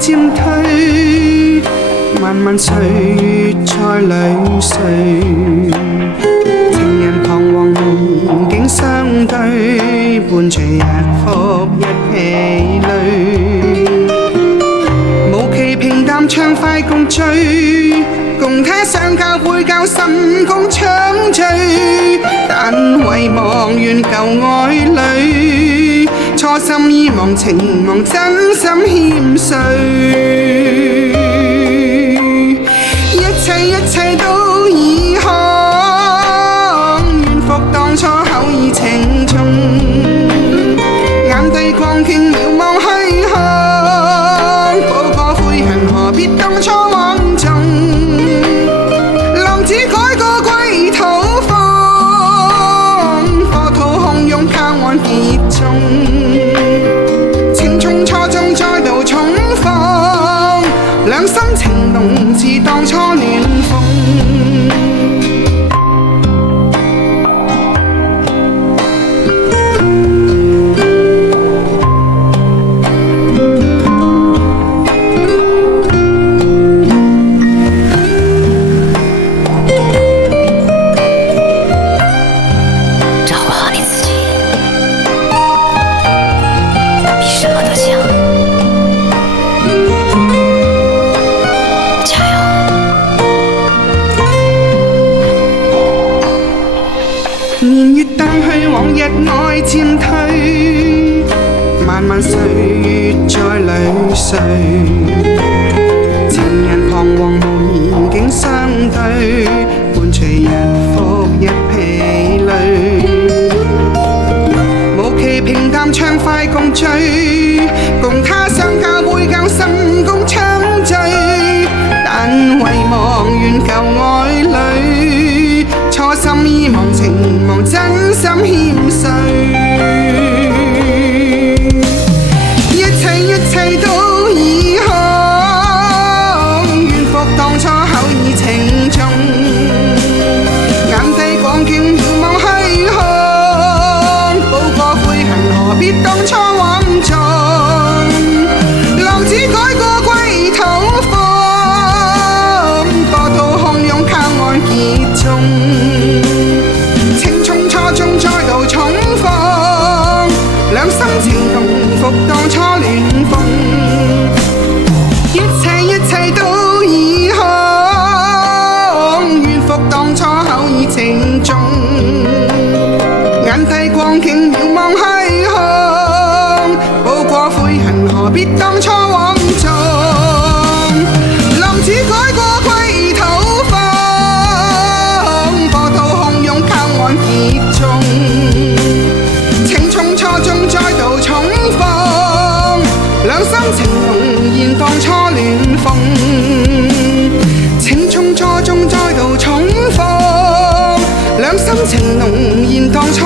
漸退，漫漫歲月在裏睡，情人彷徨年景相對，伴隨日復一疲累，無期平淡暢快共醉，共他相交杯交心共暢醉，但遺忘原舊愛侶，初心依忘情忘真心欠碎，一切都已看，願復當初厚誼情重，眼底光景遙望虛空，補過悔恨何必當初枉縱，浪子改過歸土風，波濤洶湧靠岸結蹤，情從初中再度重逢，兩心情濃似當初戀風。年月帶去往日愛漸退，漫漫歲月在裏睡，情人彷徨無言境相對，伴隨日復一疲累，無期平淡暢快共醉，共他相交杯交心共暢醉，但遺忘原舊愛侶，初心依忘情忘真心欠碎，一切都已空，願復當初厚誼情重，眼底光景遙望虛空，補過悔恨何必當初枉縱，浪子改過歸土風，波濤洶湧靠岸結蹤，再度重逢，兩心情濃復當初戀風，一切都已空，願復當初厚誼情重，眼底光景遙望虛空，補過悔恨何必當初枉縱，浪子改過歸土風，波濤洶湧靠岸結蹤，情從初中再度重逢，兩心情濃現當初戀風，情從初中再度重逢，兩心情濃現當初